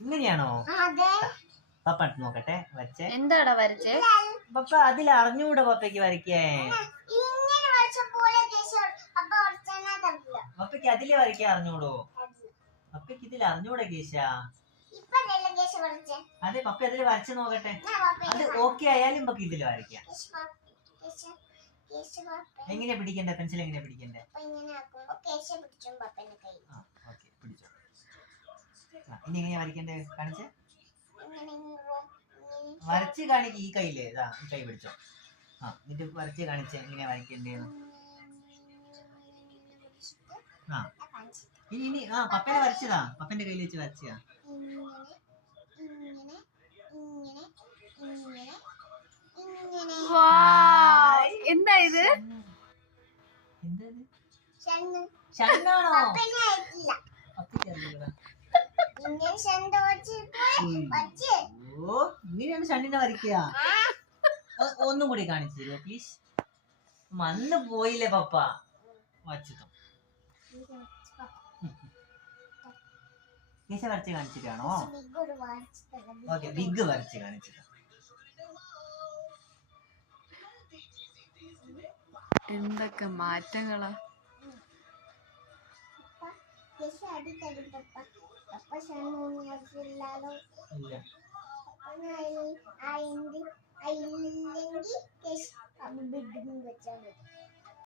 ഇങ്ങനെയാണോ? പപ്പ നോക്കട്ടെ, വരച്ചേ. എന്താടാ വരച്ചേ? പപ്പ അതിൽ അറിഞ്ഞൂടെ പപ്പയ്ക്ക് വരയ്ക്കേ? പപ്പയ്ക്ക് അതില് വരയ്ക്കാൻ അറിഞ്ഞൂടോ? പപ്പയ്ക്ക് ഇതിൽ അറിഞ്ഞൂടെ കേശ? അതെ, പപ്പ അതില് വരച്ച് നോക്കട്ടെ. അത് ഓക്കെ ആയാലും പപ്പ ഇതില് വരയ്ക്കാം. എങ്ങനെയാ പിടിക്കണ്ടേ? പെൻസിൽ എങ്ങനെയാ പിടിക്കണ്ടേ? പിടിച്ചോ. ഇനി എങ്ങനെയാ വരയ്ക്കണ്ടേ? കാണിച്ചേ. വരച്ച് കാണിക്ക്. ഈ കൈയില് ഈ കൈ പിടിച്ചോ. എന്നിട്ട് വരച്ച് കാണിച്ചേ എങ്ങനെയാ വരയ്ക്കണ്ടേന്ന്. ഇനി പപ്പേനെ വരച്ചതാ. പപ്പന്റെ കയ്യിൽ വെച്ച് വരച്ചതാ. എന്താ ഇത്? ഷണ്ണാണോ? ഇങ്ങനെയാണ് ഷണ്ണിനെ വരയ്ക്കുക. ഒന്നും കൂടി കാണിച്ചു തരുമോ പ്ലീസ്? മണ്ണ് പോയില്ലേ പപ്പ? വച്ചിട്ടോ. കേശ വരച്ച് കാണിച്ചിട്ടാണോ? ഓക്കെ, ബിഗ് വരച്ച് കാണിച്ചിട്ടോ. എന്തൊക്കെ മാറ്റങ്ങളാ! ഇല്ല.